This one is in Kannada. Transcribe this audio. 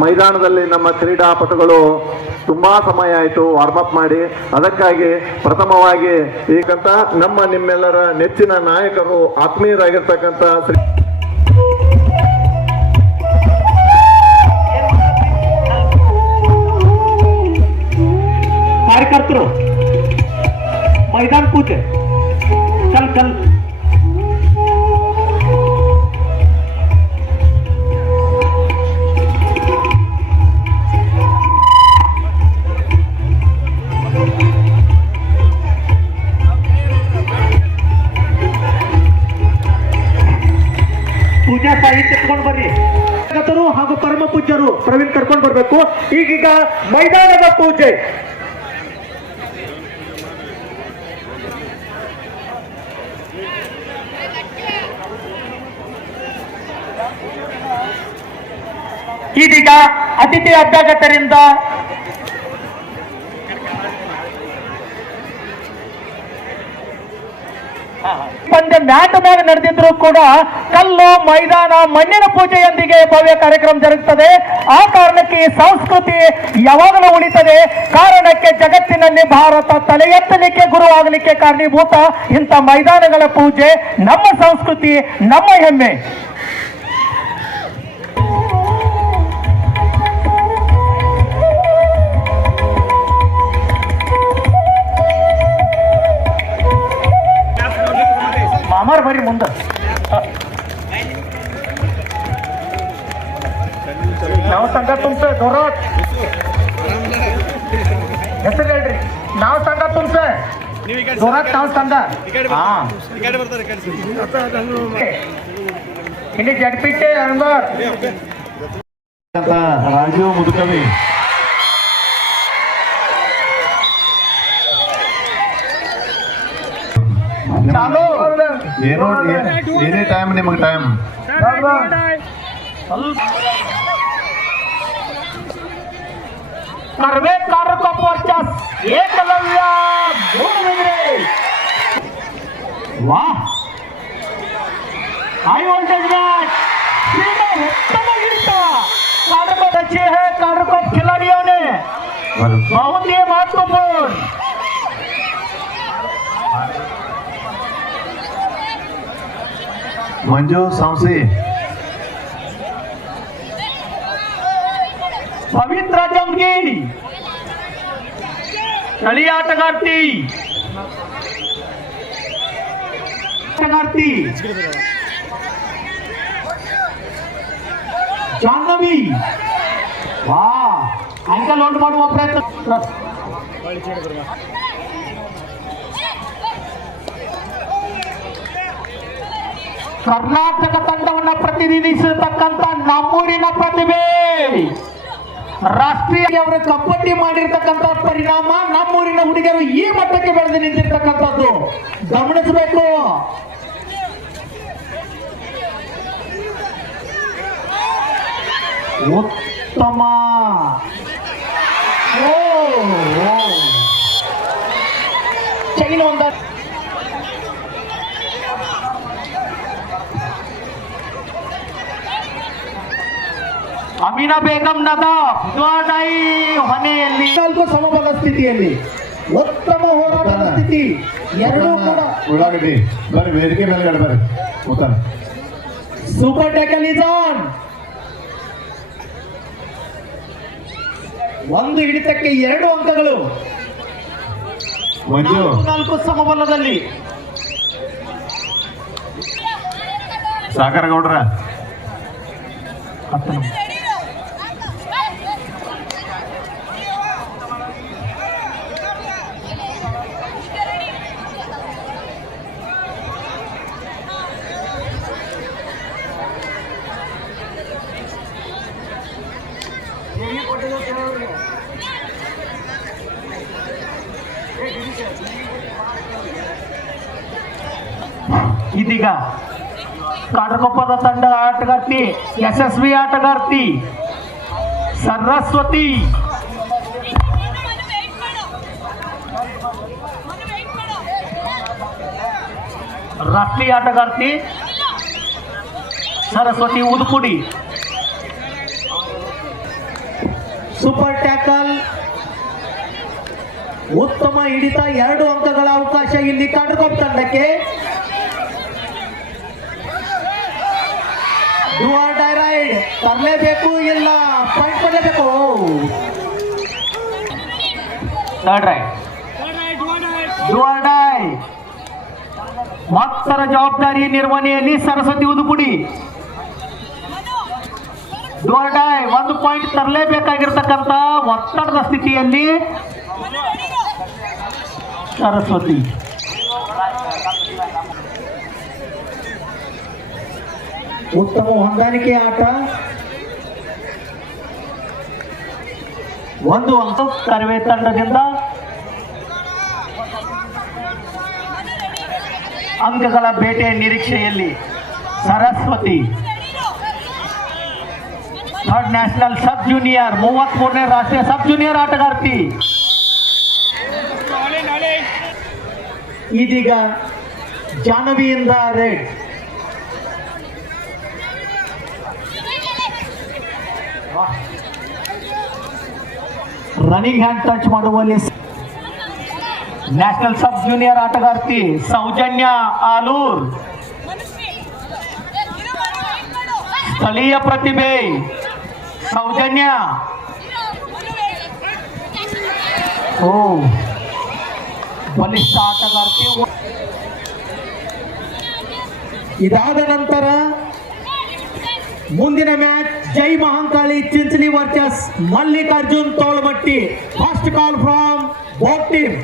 ಮೈದಾನದಲ್ಲಿ ನಮ್ಮ ಕ್ರೀಡಾಪಟುಗಳು ತುಂಬ ಸಮಯ ಆಯಿತು ವಾರ್ಮಪ್ ಮಾಡಿ. ಅದಕ್ಕಾಗಿ ಪ್ರಥಮವಾಗಿ ಈಗಂತ ನಮ್ಮ ನಿಮ್ಮೆಲ್ಲರ ನೆಚ್ಚಿನ ನಾಯಕರು ಆತ್ಮೀಯರಾಗಿರ್ತಕ್ಕಂಥ ಶ್ರೀ ಕಾರ್ಯಕರ್ತರು, ಮೈದಾನ ಪೂಜೆ. ಕಲ್ ಕಲ್ ಪೂಜಾ ಸಾಹಿತ್ಯ ತಗೊಂಡು ಬರ್ರಿ. ಹಾಗೂ ಪರಮ ಪೂಜ್ಯರು ಪ್ರವೀಣ್ ಕರ್ಕೊಂಡು ಬರ್ಬೇಕು. ಈಗೀಗ ಮೈದಾನದ ಪೂಜೆ. ಇದೀಗ ಅತಿಥಿ ಅಭ್ಯಾಗತರಿಂದ ಪಂದ್ಯ ಮ್ಯಾಟ್ ಮ್ಯಾಗ ನಡೆದಿದ್ರು ಕೂಡ ಕಲ್ಲು, ಮೈದಾನ, ಮಣ್ಣಿನ ಪೂಜೆಯೊಂದಿಗೆ ಭವ್ಯ ಕಾರ್ಯಕ್ರಮ ಜರುಗುತ್ತದೆ. ಆ ಕಾರಣಕ್ಕೆ ಈ ಸಂಸ್ಕೃತಿ ಯಾವಾಗಲೂ ಉಳಿತದೆ. ಕಾರಣಕ್ಕೆ ಜಗತ್ತಿನಲ್ಲಿ ಭಾರತ ತಲೆ ಎತ್ತಲಿಕ್ಕೆ ಗುರು ಆಗಲಿಕ್ಕೆ ಕಾರಣೀಭೂತ ಇಂಥ ಮೈದಾನಗಳ ಪೂಜೆ ನಮ್ಮ ಸಂಸ್ಕೃತಿ, ನಮ್ಮ ಹೆಮ್ಮೆ. ಮಾಮಾರ್ ಬರ್ರಿ ಮುಂದೆ ನಾವು ಸಂಘ ತುಂಬೆ ದೊರೋಟ್ ಹೆಸರು ಹೇಳ್ರಿ ನಾವು ಸಂಘ ತುಂಬೆ ದೊರೋಟ್ ನಾವು ಸಂಘ ಹಾ ಇಲ್ಲಿ ಜಡ್ಪಿಟ್ಟೆ ಅನ್ಬಾರ್ ಅಂತ ರಾಜೀವ್ ಮುದುಕವಿ ಏನೋ ಏನೇ ಟೈಮ್ ನಿಮಗೆ ಟೈಮ್ कर्वे कारको वर्चस एकलव्य ಮೂಡುಬಿದ್ರೆ ವಾಹ್ हाई वोल्टेज मैच सीधा उत्तम गिरता कारको अच्छे है कारको खिलाड़ियों ने बहुत ही महत्वपूर्ण मंजू सावसे पवित्र जमगीण चली आटगाटी। आटगाटी। जानवी वाह अंकल लौट माडुव प्रयत्न ಕರ್ನಾಟಕ ತಂಡವನ್ನು ಪ್ರತಿನಿಧಿಸತಕ್ಕಂತ ನಮ್ಮೂರಿನ ಪ್ರತಿಭೆ. ರಾಷ್ಟ್ರೀಯ ಅವರು ಕಬಡ್ಡಿ ಮಾಡಿರ್ತಕ್ಕಂಥ ಪರಿಣಾಮ ನಮ್ಮೂರಿನ ಹುಡುಗಿಯರು ಈ ಮಟ್ಟಕ್ಕೆ ಬೆಳೆದು ನಿಂತಿರ್ತಕ್ಕಂಥದ್ದು. ಗಮನಿಸಬೇಕು. ಉತ್ತಮ. ಚೈನ್ ಒಂದ ಅಮೀನಾ ಬೇಗಂ ನದ ದ್ವಾಡಾಯಿ ಹೊನೆಯಲ್ಲಿ. ನಾಲ್ಕು ಸಮಬಲ ಸ್ಥಿತಿಯಲ್ಲಿ. ಉತ್ತಮ ಹೋರಾಟದ ಸ್ಥಿತಿ. ಎರಡೂ ಕೂಡ. ಉಳ್ಳಾಗಡ್ಡಿ. ಬರ್ರಿ ವೇದಿಕೆ ಮೇಲ್ಗಡೆ ಬರ್ರಿ. ಕೂತಾನೆ ಸೂಪರ್ ಟ್ಯಾಕಲ್ ಇಸ್ ಆನ್ ಒಂದು ಹಿಡಿತಕ್ಕೆ ಎರಡು ಅಂಕಗಳು. ನಾಲ್ಕು ನಾಲ್ಕು ಸಮಬಲದಲ್ಲಿ. ಸಾಕಾರ ಗೌಡ್ರ ಇದೀಗ ಕಾಟಕೊಪ್ಪದ ತಂಡ ಆಟಗಾರ್ತಿ ಯಶಸ್ವಿ ಆಟಗಾರ್ತಿ ಸರಸ್ವತಿ. ರಾಷ್ಟ್ರೀಯ ಆಟಗಾರ್ತಿ ಸರಸ್ವತಿ ಉದುಪುಡಿ ಸೂಪರ್ ಟ್ಯಾಕಲ್. ಉತ್ತಮ ಹಿಡಿತ, ಎರಡು ಅಂಕಗಳ ಅವಕಾಶ ಇಲ್ಲಿ ಕಾಡ್ರಕೊಪ್ ತಂಡಕ್ಕೆ. ಡೈರೈಡ್ ತರಲೇಬೇಕು, ಇಲ್ಲ ಪಾಯಿಂಟ್ ಡೈ ಮತ್ತರ ಜವಾಬ್ದಾರಿ ನಿರ್ವಹಣೆಯಲ್ಲಿ Saraswati Udupudi do or die ಒಂದು ಪಾಯಿಂಟ್ ತರಲೇಬೇಕಾಗಿರ್ತಕ್ಕಂಥ ಒತ್ತಡದ ಸ್ಥಿತಿಯಲ್ಲಿ ಸರಸ್ವತಿ. ಉತ್ತಮ ಹೊಂದಾಣಿಕೆ ಆಟ. ಒಂದು ಅಂಕ ಕರವೇ ತಂಡದಿಂದ ಅಂಕಗಳ ಬೇಟೆ ನಿರೀಕ್ಷೆಯಲ್ಲಿ Saraswati. Third national sub junior ಮೂವತ್ತ್ ಮೂರನೇ ರಾಷ್ಟ್ರೀಯ ಸಬ್ ಜೂನಿಯರ್ ಆಟಗಾರ್ತಿ. ಇದೀಗ ಜಾಹ್ನವಿಯಿಂದ ರೆಡ್. ರನ್ನಿಂಗ್ ಹ್ಯಾಂಡ್ ಟಚ್ ಮಾಡುವಲ್ಲಿ ನ್ಯಾಷನಲ್ ಸಬ್ ಜೂನಿಯರ್ ಆಟಗಾರ್ತಿ ಸೌಜನ್ಯ ಆಲೂರ್. ಸ್ಥಳೀಯ ಪ್ರತಿಭೆ. ಸೌಜನ್ಯ ಓ ಬಲಿಷ್ಠ ಆಟಗಾರ್ತಿ ಇದಾದ ನಂತರ ಮುಂದಿನ match Jai Mahankali Chinchali versus Mallikarjun Tolamatti first call from boat team